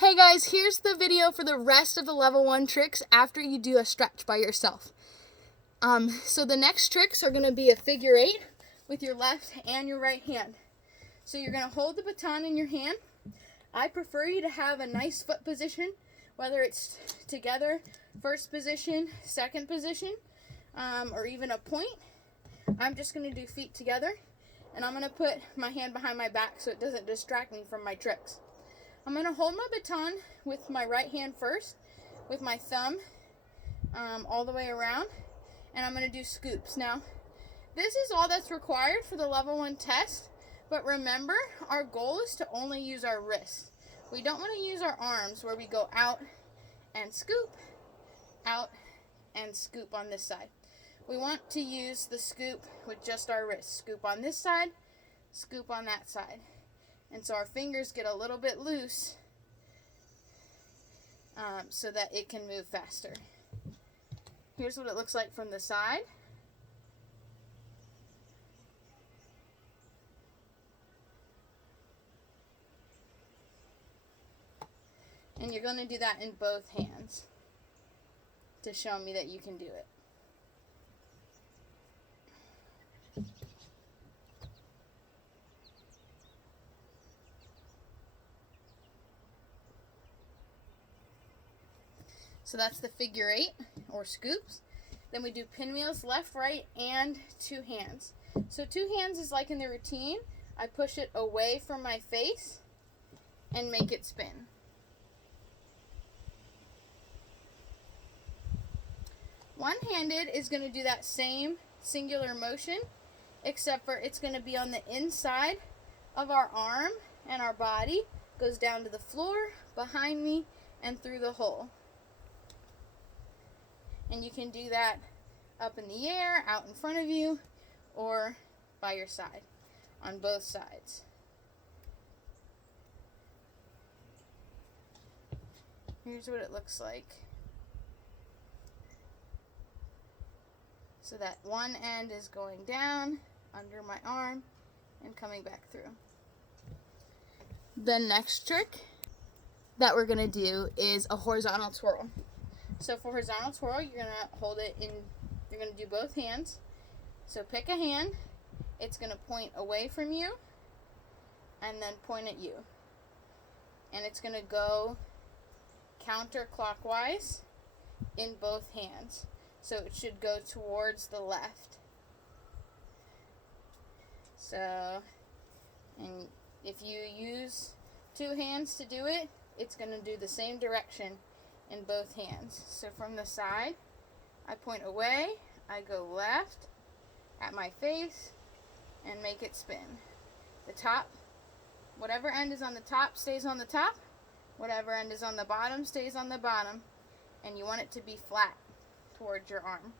Hey guys, here's the video for the rest of the level 1 tricks after you do a stretch by yourself. So the next tricks are going to be a figure 8 with your left and your right hand. So you're going to hold the baton in your hand. I prefer you to have a nice foot position, whether it's together, first position, second position, or even a point. I'm just going to do feet together, and I'm going to put my hand behind my back so it doesn't distract me from my tricks. I'm going to hold my baton with my right hand first, with my thumb all the way around, and I'm going to do scoops. Now, this is all that's required for the level 1 test, but remember, our goal is to only use our wrists. We don't want to use our arms where we go out and scoop on this side. We want to use the scoop with just our wrists. Scoop on this side, scoop on that side. And so our fingers get a little bit loose so that it can move faster. Here's what it looks like from the side. And you're going to do that in both hands to show me that you can do it. So that's the figure 8 or scoops. Then we do pinwheels left, right, and 2 hands. So 2 hands is like in the routine. I push it away from my face and make it spin. One-handed is going to do that same singular motion, except for it's going to be on the inside of our arm, and our body goes down to the floor, behind me, and through the hole. And you can do that up in the air, out in front of you, or by your side, on both sides. Here's what it looks like. So that one end is going down under my arm and coming back through. The next trick that we're going to do is a horizontal twirl. So for horizontal twirl, you're going to hold it in, you're going to do both hands. So pick a hand, it's going to point away from you and then point at you. And it's going to go counterclockwise in both hands. So it should go towards the left. So, and if you use 2 hands to do it, it's going to do the same direction in both hands. So from the side, I point away, I go left at my face and make it spin. The top, whatever end is on the top stays on the top, whatever end is on the bottom stays on the bottom, and you want it to be flat towards your arm.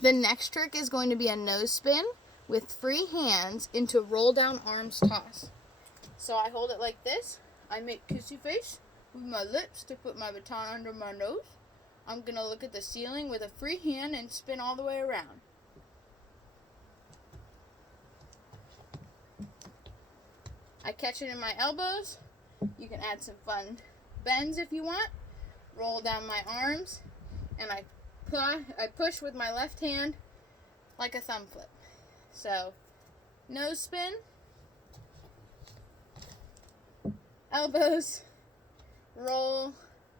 The next trick is going to be a nose spin with free hands into roll down arms toss. So I hold it like this. I make kissy face with my lips to put my baton under my nose. I'm going to look at the ceiling with a free hand and spin all the way around. I catch it in my elbows. You can add some fun bends if you want. Roll down my arms, and I push with my left hand like a thumb flip. So, nose spin, elbows, roll,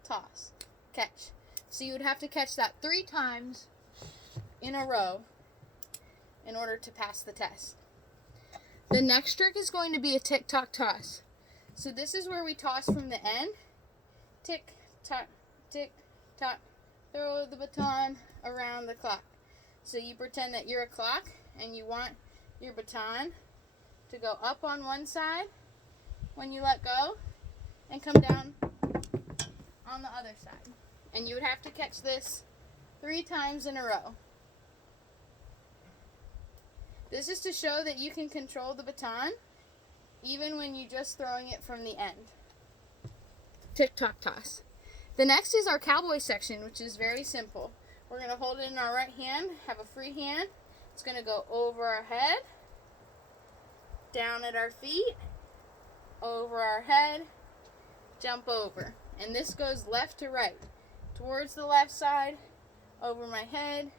toss, catch. So you would have to catch that 3 times in a row in order to pass the test. The next trick is going to be a tick-tock toss. So this is where we toss from the end. Tick-tock, tick-tock. Throw the baton around the clock. So you pretend that you're a clock and you want your baton to go up on one side when you let go and come down on the other side. And you would have to catch this 3 times in a row. This is to show that you can control the baton even when you're just throwing it from the end. Tick-tock toss. The next is our cowboy section, which is very simple. We're going to hold it in our right hand, have a free hand, It's going to go over our head, down at our feet, over our head, jump over. And this goes left to right, towards the left side, over my head,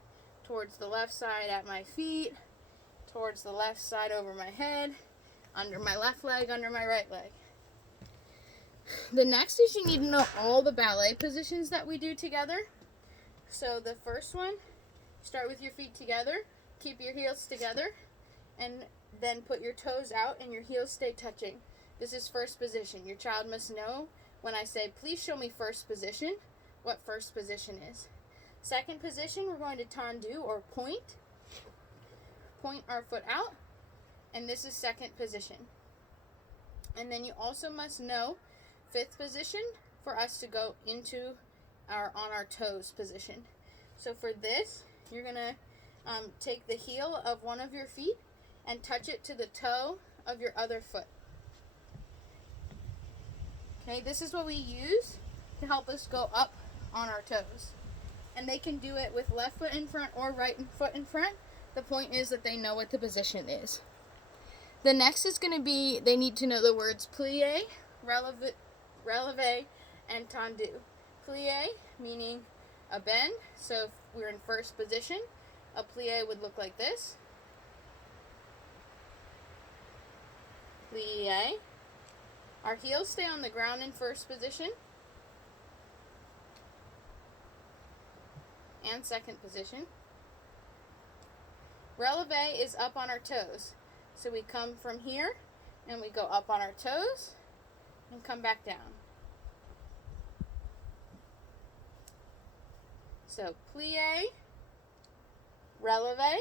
towards the left side at my feet, towards the left side over my head, under my left leg, under my right leg. The next is you need to know all the ballet positions that we do together. So the first one, start with your feet together, keep your heels together, and then put your toes out and your heels stay touching. This is first position. Your child must know when I say, please show me first position, what first position is. Second position, we're going to tendu or point. Point our foot out, and this is second position. And then you also must know fifth position for us to go into our on our toes position. So for this, you're going to take the heel of one of your feet and touch it to the toe of your other foot. Okay, this is what we use to help us go up on our toes. And they can do it with left foot in front or right foot in front. The point is that they know what the position is. The next is going to be, they need to know the words plie, releve, and tendu. Plie, meaning a bend. So if we're in first position, a plie would look like this. Plie. Our heels stay on the ground in first position. And second position. Releve is up on our toes. So we come from here and we go up on our toes and come back down. So plie, releve,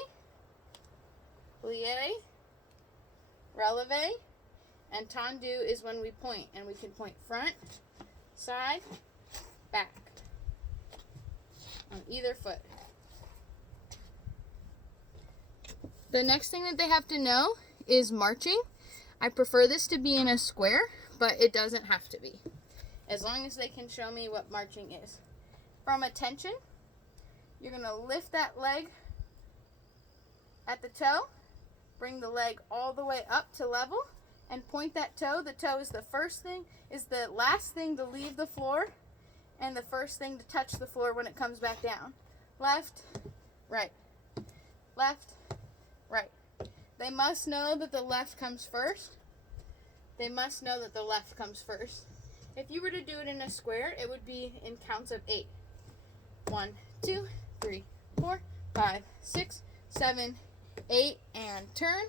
plie, releve, and tendu is when we point, and we can point front, side, back on either foot. The next thing that they have to know is marching. I prefer this to be in a square, but it doesn't have to be, as long as they can show me what marching is. From attention, you're going to lift that leg at the toe, bring the leg all the way up to level, and point that toe. The toe is the first thing, is the last thing to leave the floor, and the first thing to touch the floor when it comes back down. Left, right, left, right. They must know that the left comes first. They must know that the left comes first. If you were to do it in a square, it would be in counts of 8. 1, 2, 3, 4, 5, 6, 7, 8, and turn.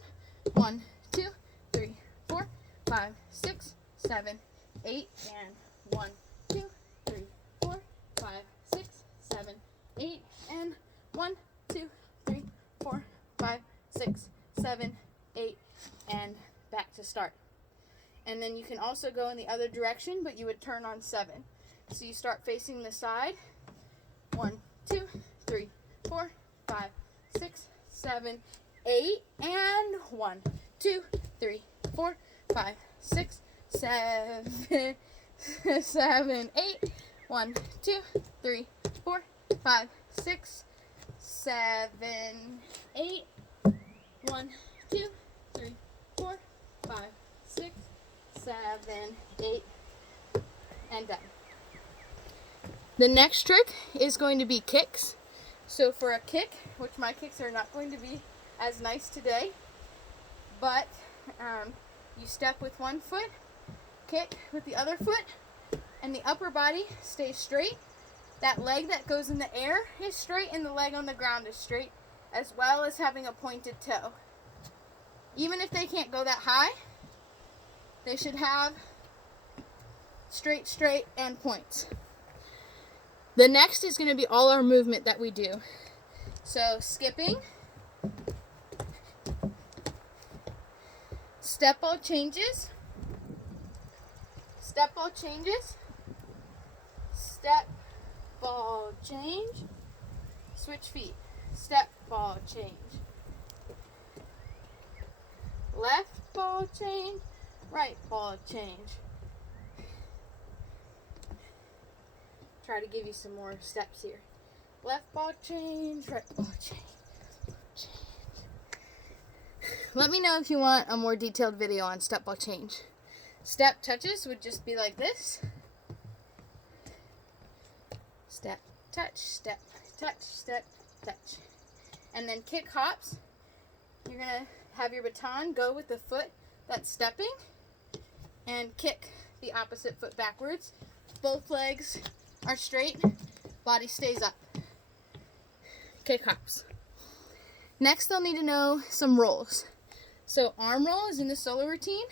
1, 2, 3, 4, 5, 6, 7, 8, and 1, 2, 3, 4, 5, 6, 7, 8, and 1, 2, 3, 4, 5, 6, 7, 8, and back to start. And then you can also go in the other direction, but you would turn on 7. So you start facing the side. 1, 2, 3, 4, 5, 6, 7, 8, and 1, 2, 3, 4, 5, 6, 7, 7, 8, 1, 2, 3, 4, 5, 6, 7, 8, 1, 2, 3, 4, 5, 6, 7, 8, and done. The next trick is going to be kicks. So for a kick, which my kicks are not going to be as nice today, but you step with one foot, kick with the other foot, and the upper body stays straight. That leg that goes in the air is straight, and the leg on the ground is straight, as well as having a pointed toe. Even if they can't go that high, they should have straight, straight, and points. The next is going to be all our movement that we do. So skipping, step ball changes, step ball changes, step ball change, switch feet, step ball change, left ball change, right ball change. Try to give you some more steps here. Left ball change, right ball change, change. let me know if you want a more detailed video on step ball change. Step touches would just be like this. Step, touch, step, touch, step, touch. And then kick hops, you're going to have your baton go with the foot that's stepping and kick the opposite foot backwards. Both legs are straight, body stays up. Kick hops. Next, they'll need to know some rolls. So arm roll is in the solo routine.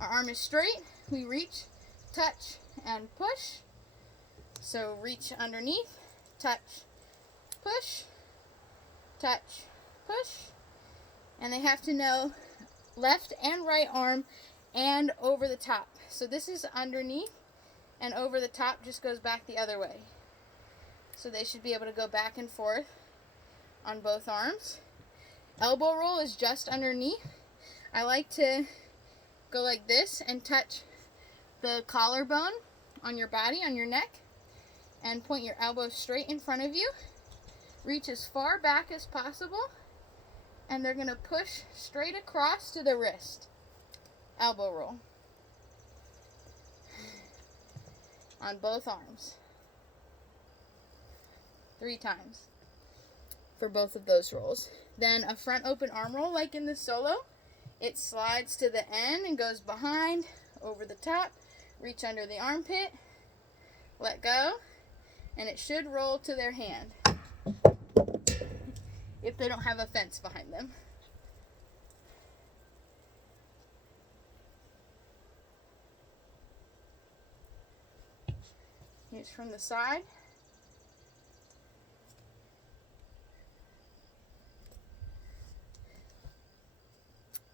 Our arm is straight. We reach, touch, and push. So reach underneath, touch, push, touch, push. And they have to know left and right arm and over the top. So this is underneath, and over the top just goes back the other way. So they should be able to go back and forth on both arms. Elbow roll is just underneath. I like to go like this and touch the collarbone on your body, on your neck, and point your elbow straight in front of you. Reach as far back as possible, and they're going to push straight across to the wrist. Elbow roll. On both arms. 3 times for both of those rolls. Then a front open arm roll like in the solo. It slides to the end and goes behind, over the top, reach under the armpit, let go, and it should roll to their hand if they don't have a fence behind them. Here's from the side.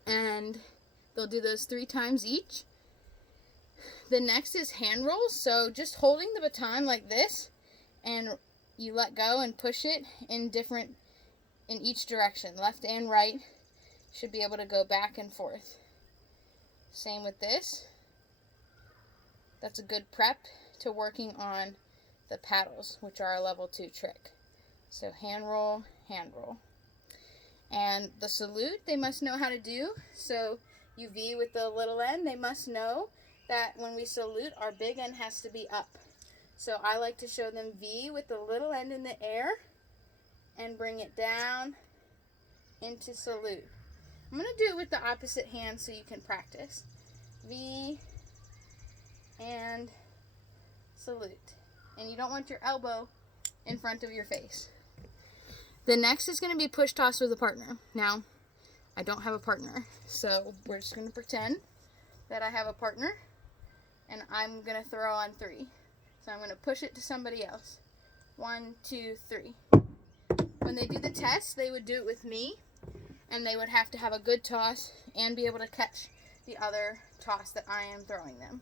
And they'll do those 3 times each. The next is hand rolls. So just holding the baton like this, and you let go and push it in each direction, left and right. Should be able to go back and forth. Same with this. That's a good prep to working on the paddles, which are a level 2 trick. So hand roll, hand roll. And the salute, they must know how to do. So you V with the little end, they must know that when we salute, our big end has to be up. So I like to show them V with the little end in the air and bring it down into salute. I'm going to do it with the opposite hand so you can practice. V and salute. And you don't want your elbow in front of your face. The next is going to be push toss with a partner. Now, I don't have a partner, so we're just going to pretend that I have a partner, and I'm going to throw on 3. So I'm going to push it to somebody else. 1, 2, 3. When they do the test, they would do it with me, and they would have to have a good toss and be able to catch the other toss that I am throwing them.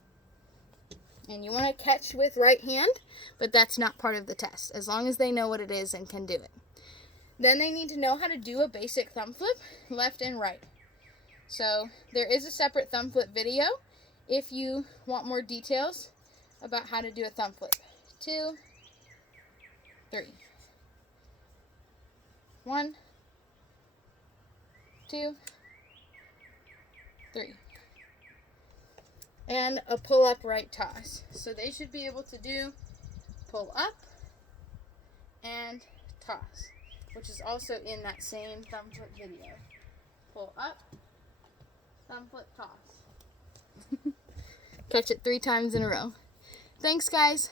And you want to catch with right hand, but that's not part of the test, as long as they know what it is and can do it. Then they need to know how to do a basic thumb flip, left and right. So there is a separate thumb flip video if you want more details about how to do a thumb flip. 2, 3. 1, 2, 3. And a pull-up right toss. So they should be able to do pull up and toss, which is also in that same thumb flip video. Pull up, thumb flip, toss. Catch it 3 times in a row. Thanks, guys.